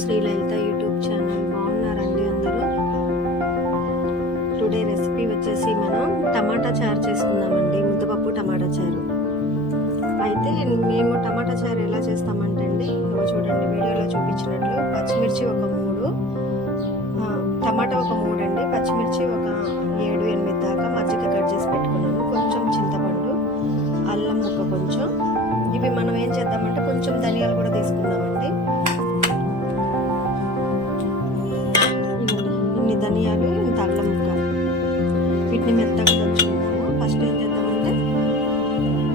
Sri Lalitha YouTube channel. బాగున్నారండి అందరూ? Today recipe వచ్చేసి మనం టమాటా చారు చేసుకుందామండి. ముద్దపప్పు టమాటా చారు. అయితే మేము టమాటా చారు ఎలా చేస్తామంటే అండి, చూడండి వీడియోలో చూపించినట్లు పచ్చిమిర్చి ఒక 3, టమాటా ఒక 3 అండి, పచ్చిమిర్చి ఒక 7-8 దాకా మజ్జిగ కట్ చేసి పెట్టుకున్నాను, కొంచెం చింతపండు, అల్లం ముక్క కొంచెం. ఇవి మనం ఏం చేద్దామంటే కొంచెం ధనియాలు కూడా తీసుకుందామండి. ఇన్ని ధనియాలు, ఇంత అల్లం ముక్క, వీటిని మెత్తగా దంచుకుందాము. ఫస్ట్ ఏం చేద్దామంటే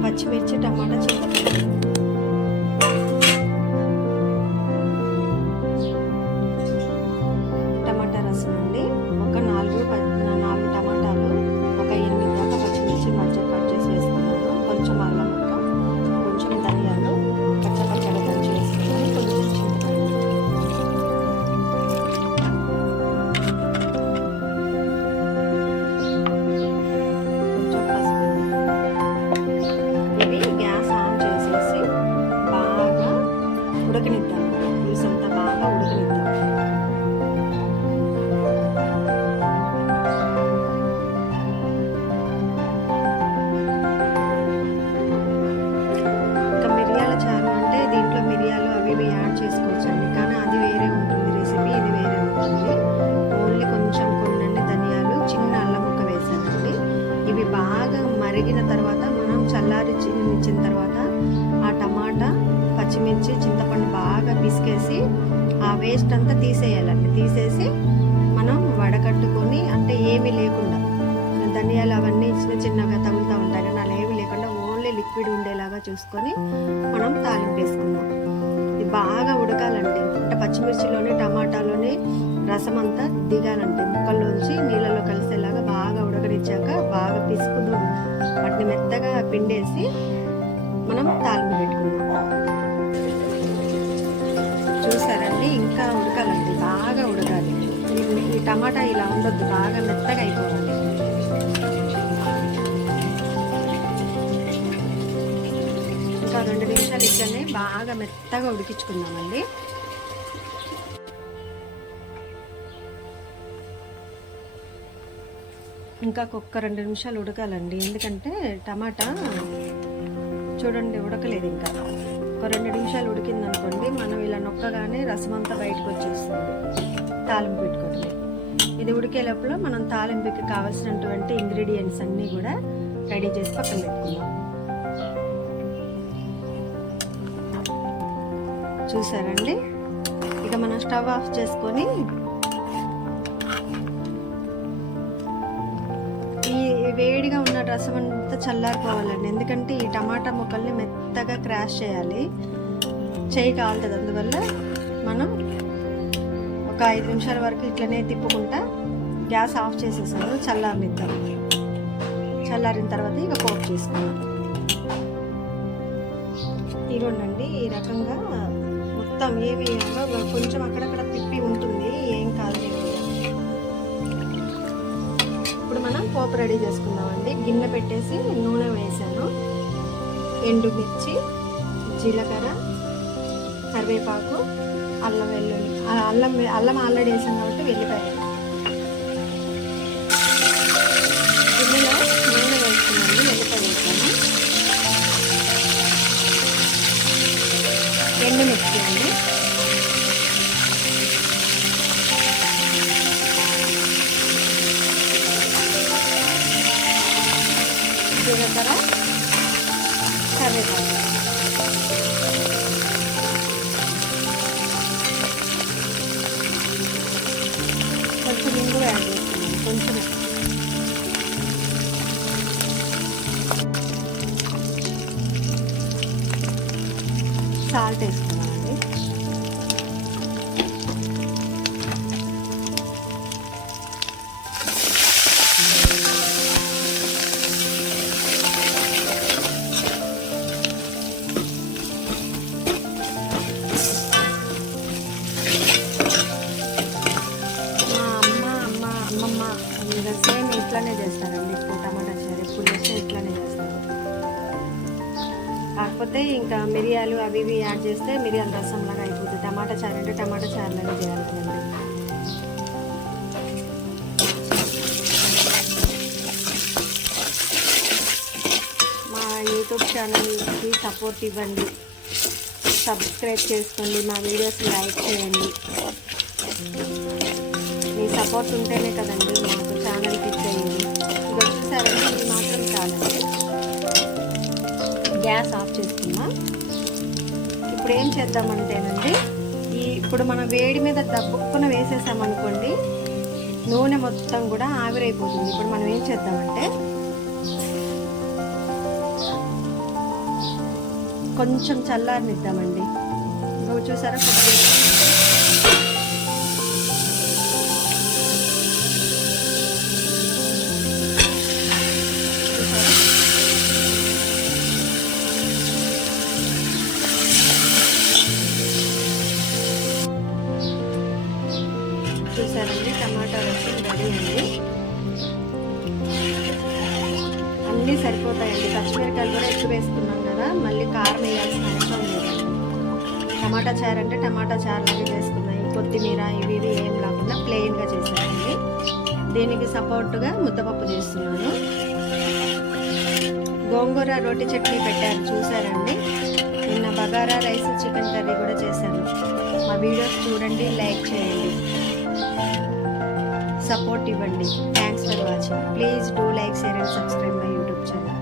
పచ్చిమిర్చి, టమాటా, చింతపండు, టమాటా రసం అండి, ఒక 4 టమాటాలు, ఒక 8 దాకా పచ్చిమిర్చి మధ్య కట్ చేసి వేసుకున్నాను, కొంచెం అల్లం ముక్క, కొంచెం ధనియాలు పచ్చపచ్చగా దంచి వేసుకున్నాను, కొంచెం చింతపండు, కొంచెం పసుపు. ఇవి గ్యాస్ ఆన్ చేసేసి బాగా ఉడకనిద్దాం. పులుసు అంతా బాగా ఉడకనిద్దాం. యాడ్ చేసుకోవచ్చండి, కానీ అది వేరే ఉంటుంది రెసిపీ, ఇది వేరే ఉంటుంది. ఓన్లీ కొంచెం కొన్ని ధనియాలు, చిన్న అల్లం ముక్క వేసానండి. ఇవి బాగా మరిగిన తర్వాత మనం చల్లారించిన తర్వాత ఆ టమాటా, పచ్చిమిర్చి, చింతపండు బాగా పిసికేసి ఆ వేస్ట్ అంతా తీసేయాలండి. తీసేసి మనం వడకట్టుకొని, అంటే ఏమీ లేకుండా, ధనియాలు అవన్నీ చిన్నగా తగులుతూ ఉంటాయి కానీ అలా ఏమీ లేకుండా ఓన్లీ లిక్విడ్ ఉండేలాగా చూసుకొని మనం తాలింపు వేసుకుందాం. ఇది బాగా ఉడకాలంటే, అంటే పచ్చిమిర్చిలోని టమాటాలోని రసం అంతా దిగాలంటే, ముక్కల్లోంచి నీళ్ళలో కలిసేలాగా బాగా ఉడకనిచ్చాక బాగా పిసుకుదు వాటిని మెత్తగా పిండేసి మనం తాలింపు పెట్టుకుందాం. చూసారండి, ఇంకా ఉడకాలండి, బాగా ఉడకాలి. ఈ టమాటా ఇలా ఉండొద్దు, బాగా మెత్తగా అయిపోవాలి. ఇంకా 2 నిమిషాలు ఇట్లనే బాగా మెత్తగా ఉడికించుకుందామండి. ఇంకా ఒక్క 2 నిమిషాలు ఉడకాలండి, ఎందుకంటే టమాటా చూడండి ఉడకలేదు. ఇంకా ఒక 2 నిమిషాలు ఉడికింది అనుకోండి, మనం ఇలా నొక్కగానే రసం అంతా బయటకు వచ్చేస్తుంది. తాలింపు పెట్టుకోండి. ఇది ఉడికే లోపల మనం తాలింపుకి కావాల్సినటువంటి ఇంగ్రీడియంట్స్ అన్నీ కూడా రెడీ చేసి పక్కన పెట్టుకుందాం. చూసారండి, ఇక మనం స్టవ్ ఆఫ్ చేసుకొని ఈ వేడిగా ఉన్న రసం అంతా చల్లారిపోవాలండి, ఎందుకంటే ఈ టమాటా ముక్కల్ని మెత్తగా క్రాష్ చేయాలి, చేయి కాలుతుంది. అందువల్ల మనం ఒక 5 నిమిషాల వరకు ఇట్లనే తిప్పుకుంటా గ్యాస్ ఆఫ్ చేసేసాను. చల్లారనిద్దాం. చల్లారిన తర్వాత ఇక పోపు చేసుకున్నాం. ఇగోండి, ఈ రకంగా మొత్తం ఏవి కొంచెం అక్కడక్కడ తిప్పి ఉంటుంది, ఏం కాదు. ఇప్పుడు మనం పోపు రెడీ చేసుకుందామండి. గిన్నె పెట్టేసి నూనె వేసాను, ఎండుమిర్చి, జీలకర్ర, కరివేపాకు, అల్లం వెల్లుల్లి, అల్లం ఆల్రెడీ వేసాం కాబట్టి వెల్లిపాయలు. గిన్నెలో నూనె వేసుకున్నాను, వెల్లిపాయలు వేసాను, ఎండుమిర్చి అండి, జీలకర్ర, కరివేపాకు, కొంచెం ఇంగు యాడ్ చేస్తున్నాను, కొంచెం సాల్ట్ వేసుకున్నామండి. అమ్మమ్మ సేమ్ ఇట్లానే చేస్తారండి. టమాటా చారు ఎప్పుడు చేస్తే ఇట్లానే చేస్తారు. కాకపోతే ఇంకా మిరియాలు అవి ఇవి యాడ్ చేస్తే మిరియాల రసం లాగా అయిపోతుంది. టమాటా చారు అంటే టమాటా చారులాగా చేయాలి కదండి. మా యూట్యూబ్ ఛానల్కి సపోర్ట్ ఇవ్వండి, సబ్స్క్రైబ్ చేసుకోండి, మా వీడియోస్ లైక్ చేయండి. మీ సపోర్ట్ ఉంటేనే కదండి మాకు ఛానల్ కిట్ అయ్యేది. ఇది వచ్చేసారంటే ఇది మాత్రం చాలండి. గ్యాస్ ఆఫ్ చేసుకున్నా. ఇప్పుడు ఏం చేద్దామంటేనండి, ఇప్పుడు మనం వేడి మీద దబ్బుక్కున వేసేసామనుకోండి, నూనె మొత్తం కూడా ఆవిరైపోతుంది. ఇప్పుడు మనం ఏం చేద్దామంటే కొంచెం చల్లారనిద్దామండి. నువ్వు చూసారా చూసారండి, టమాటా రసం రెడీ ఉంది. అన్నీ సరిపోతాయండి. పచ్చిమిరకాయలు కూడా ఎక్కువ వేసుకున్నాం కదా, మళ్ళీ కారం వేయాల్సిన అవసరం లేదండి. టమాటా చారు అంటే టమాటా చారులాగా చేసుకున్నాయి. కొత్తిమీర ఇవి ఏం లేకుండా ప్లెయిన్గా చేశానండి. దీనికి సపోర్ట్గా ముద్దపప్పు చేస్తున్నాను. గోంగూర రోటి చట్నీ పెట్టారు చూసారండి. నిన్న బగారా రైస్ చికెన్ కర్రీ కూడా చేశాను. మా వీడియోస్ చూడండి, లైక్ చేయండి, సపోర్ట్ ఇవ్వండి. Thanks for watching. Please do like, share and subscribe my YouTube channel.